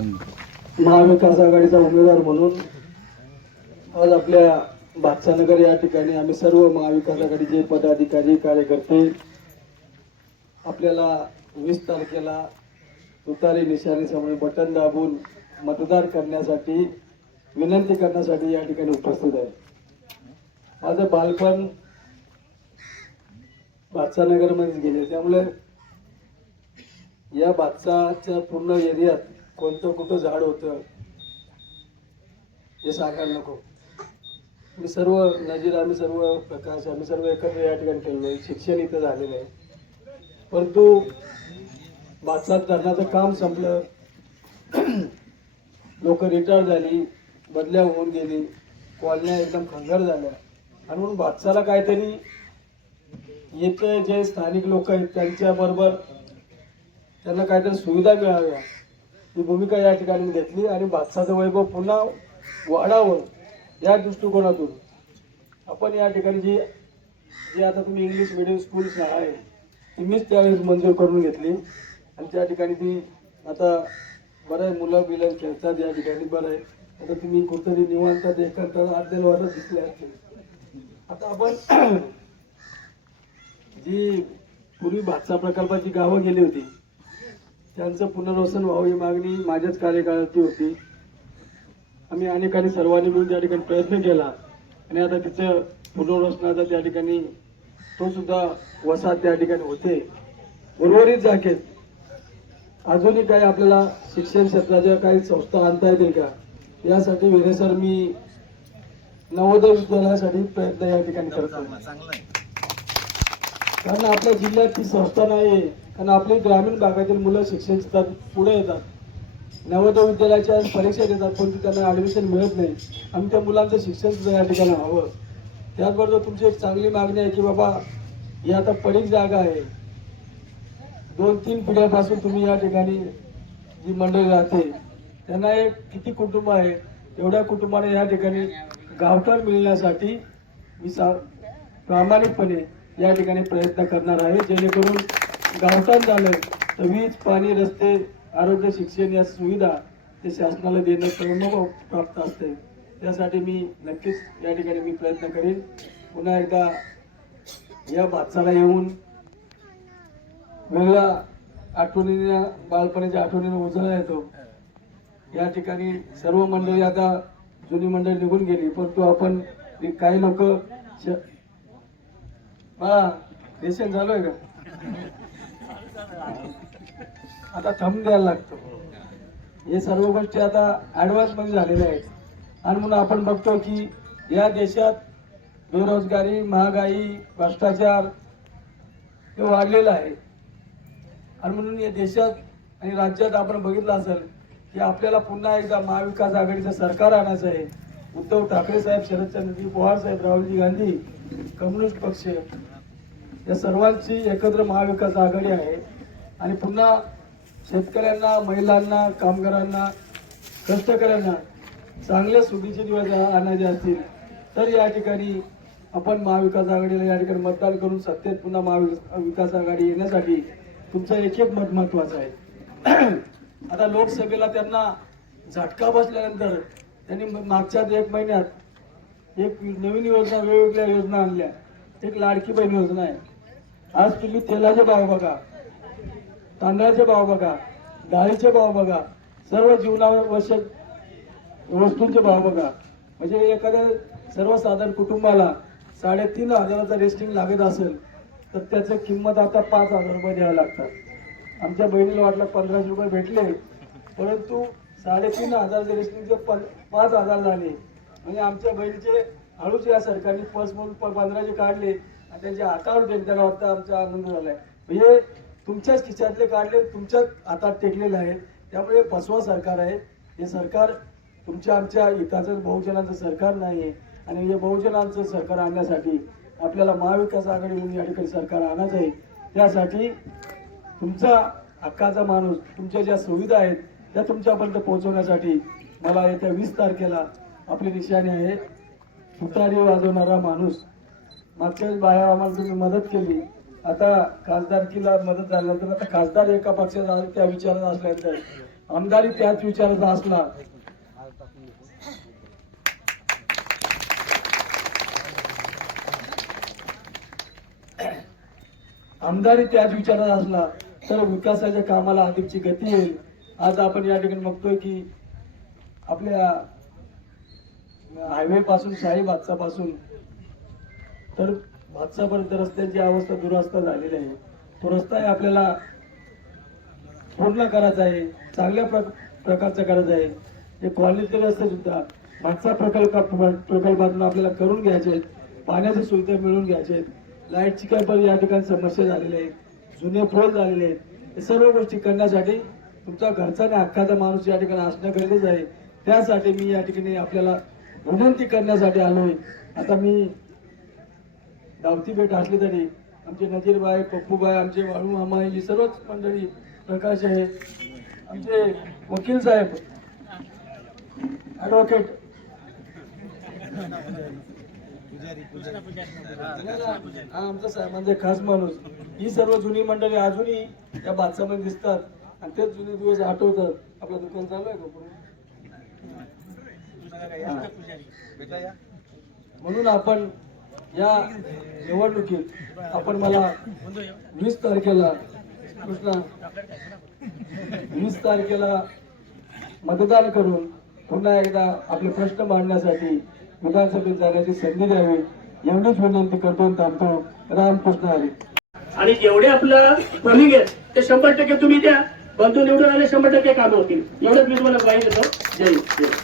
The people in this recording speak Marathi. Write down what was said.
महाविकास आघाडीचा उमेदवार म्हणून आज आपल्या भातसानगर या ठिकाणी आम्ही सर्व महाविकास आघाडीचे पदाधिकारी कार्यकर्ते आपल्याला वीस तारखेला तुतारी निशाणीसमोर बटन दाबून मतदार करण्यासाठी विनंती करण्यासाठी या ठिकाणी उपस्थित आहे. माझं बालपण बादशानगरमध्येच गेले. त्यामुळे या बादशाहच्या पूर्ण एरियात कोणतं कुठं झाड होतं हे सांगायला नको. मी सर्व नजीर आम्ही सर्व प्रकाश आम्ही सर्व एकत्र या ठिकाणी केलेलो आहे शिक्षण इथं झालेलं आहे. परंतु बादशाह धरणाचं काम संपलं. लोक रिटायर झाली बदल्या होऊन गेली कॉलन्या एकदम खंगर झाल्या. आणि म्हणून बादशाला काहीतरी येते जे स्थानिक लोक आहेत त्यांच्याबरोबर त्यांना काहीतरी सुविधा मिळाव्या. ही भूमिका या ठिकाणी घेतली आणि भातसाचं वैभव पुन्हा वाढावं या दृष्टिकोनातून. आपण या ठिकाणी जी जी आता तुम्ही इंग्लिश मिडियम स्कूल्स आहे ती मीच त्यावेळेस मंजूर करून घेतली. आणि त्या ठिकाणी ती आता बरं आहे मुलं बिलं खेळतात या ठिकाणी बरं आहे आता तुम्ही कुठंतरी निवांतात एकांतात अध्ययन वाटत दिसले असतील. आता आपण जी पूर्वी भातसा प्रकल्पाची गावं गेली होती त्यांचं पुनर्वसन व्हावं ही मागणी माझ्याच कार्यकाळाची होती. आम्ही अनेकांनी सर्वांनी मिळून त्या ठिकाणी प्रयत्न केला आणि आता तिचं पुनर्वसनाचा त्या ठिकाणी तो सुद्धा वसाहत त्या ठिकाणी होते. उर्वरित जागेत अजूनही काही आपल्याला शिक्षण क्षेत्राच्या काही संस्था आणता येतील का? यासाठी वेळे सर मी नवोदय विद्यालयासाठी प्रयत्न या ठिकाणी करतो कारण आपल्या जिल्ह्यात ती संस्था नाही आहे कारण आपली ग्रामीण भागातील मुलं शिक्षण क्षेत्रात पुढे येतात. नवोदय विद्यालयाच्या परीक्षा देतात पण त्यांना ॲडमिशन मिळत नाही. आणि त्या मुलांचं शिक्षण सुद्धा या ठिकाणी हवं. त्याचबरोबर तुमची एक चांगली मागणी आहे की बाबा ही आता पडीक जागा आहे. दोन तीन पिढ्यापासून तुम्ही या ठिकाणी जी मंडळी राहते त्यांना एक किती कुटुंब आहे एवढ्या कुटुंबाने या ठिकाणी गावठाण मिळण्यासाठी मी सा प्रामाणिकपणे या ठिकाणी प्रयत्न करणार आहे. जेणेकरून गावठाण झालं तर वीज पाणी रस्ते आरोग्य शिक्षण या सुविधा ते शासनाला देणं प्रमुख प्राप्त असते. त्यासाठी मी नक्कीच या ठिकाणी मी प्रयत्न करेन. पुन्हा एकदा या बादशाला येऊन वेगळ्या आठवणीने बालपणाच्या आठवणीने उजळा येतो. या ठिकाणी सर्व मंडळी आता जुनी मंडळी निघून गेली परंतु आपण काही लोक हा रेशन झालोय का? आता थंब द्यायला लागतो. हे सर्व गोष्टी आता ॲडव्हान्समध्ये झालेल्या आहेत. आणि म्हणून आपण बघतो की या देशात बेरोजगारी महागाई भ्रष्टाचार हे वाढलेलं आहे. आणि म्हणून या देशात आणि राज्यात आपण बघितलं असेल की आपल्याला पुन्हा एकदा महाविकास आघाडीचं सरकार आणायचं आहे. उद्धव ठाकरे साहेब शरदचंद्रजी पवार साहेब राहुलजी गांधी कम्युनिस्ट पक्ष या सर्वांची एकत्र महाविकास आघाडी आहे. आणि पुन्हा शेतकऱ्यांना महिलांना कामगारांना कष्टकऱ्यांना चांगल्या सुखीचे दिवस आणायचे असतील तर या ठिकाणी आपण महाविकास आघाडीला या ठिकाणी मतदान करून सत्तेत पुन्हा महाविकास आघाडी येण्यासाठी तुमचं एक एक मत महत्वाचं आहे. आता लोकसभेला त्यांना झटका बसल्यानंतर त्यांनी मागच्या एक महिन्यात एक नवीन योजना वेगवेगळ्या योजना आणल्या. एक लाडकी बहीण योजना आहे. आज तुम्ही तेलाचे भाव बघा. तांदळाचे भाव बघा डाळीचे भाव बघा सर्व जीवनावश्यक वस्तूंचे भाव बघा. म्हणजे एखाद्या सर्वसाधारण कुटुंबाला साडेतीन हजाराचा रेस्टिंग लागत असेल तर त्याचं किंमत आता पाच हजार रुपये द्यावं लागतात. आमच्या बहिणीला वाटलं पंधराशे रुपये भेटले परंतु साडेतीन हजारचे रेस्टिंगचे पं पाच हजार झाले. म्हणजे आमच्या बहिणीचे हळूच या सरकारने पर्स म्हणून पंधराशे काढले आणि त्यांच्या हातावर त्यांना वाटतं आमचा आनंद झालाय. म्हणजे तुमच्याच खिशातले काढले तुमच्याच हातात टेकलेले आहे त्यामुळे हे फसवा सरकार आहे. हे सरकार तुमच्या आमच्या हिताचं बहुजनांचं सरकार नाही आहे. आणि हे बहुजनांचं सरकार आणण्यासाठी आपल्याला महाविकास आघाडी म्हणून या ठिकाणी सरकार आणायचं आहे. त्यासाठी तुमचा हक्काचा माणूस तुमच्या ज्या सुविधा आहेत त्या तुमच्यापर्यंत पोहोचवण्यासाठी मला येत्या वीस तारखेला आपली निशाणी आहे. सुतारी वाजवणारा माणूस. मागच्या बाया आम्हाला तुम्ही मदत केली. आता खासदारकीला मदत झाल्यानंतर आता खासदार एका पक्षाचा त्या विचारात असल्यानंतर आमदारी त्याच विचाराचा असला. आमदारी त्याच विचाराचा असला तर विकासाच्या कामाला अधिकची गती येईल. आज आपण या ठिकाणी बघतोय की आपल्या हायवे पासून शाही पासून तर भातसापर्यंत रस्त्यांची अवस्था दुरवस्था झालेली आहे. तो रस्ताही आपल्याला पूर्ण करायचा आहे. चांगल्या प्र- प्रकारचा करायचा आहे. हे कॉलनीतले रस्ते सुद्धा भातसा प्रकल्प प्रकल्पातून आपल्याला करून घ्यायचे आहेत. पाण्याची सुविधा मिळवून घ्यायचे आहेत. लाईटची काय पण या ठिकाणी समस्या झालेल्या आहेत जुने पोल झालेले आहेत. हे सर्व गोष्टी करण्यासाठी तुमचा घरचा आणि हक्काचा माणूस या ठिकाणी असणं गरजेचं आहे. त्यासाठी मी या ठिकाणी आपल्याला विनंती करण्यासाठी आलो आहे आता मी धावती भेट असली तरी आमचे नजीरबाई पप्पूबाई आमचे वाळू मामा ही सर्वच मंडळी प्रकाश आहे. आमचे वकील साहेब ऍडव्होकेट हा आमचा साहेबांचे खास माणूस. ही सर्व जुनी मंडळी अजूनही या बादशामध्ये दिसतात. आणि तेच जुने दिवस आठवतात. आपलं दुकान चालू आहे का पुढे? म्हणून आपण या निवडणुकीत आपण मला वीस तारखेला कृष्णा वीस तारखेला मतदान करून पुन्हा एकदा आपले प्रश्न मांडण्यासाठी विधानसभेत जाण्याची संधी द्यावी. एवढीच विनंती करतो थांबतो. रामकृष्ण हरी. आणि जेवढे आपलं कमी घेत ते शंभर टक्के तुम्ही द्या. बंधू निवडून आले शंभर टक्के काम होतील. एवढंच मी तुम्हाला पाहिजे देतो. जय जय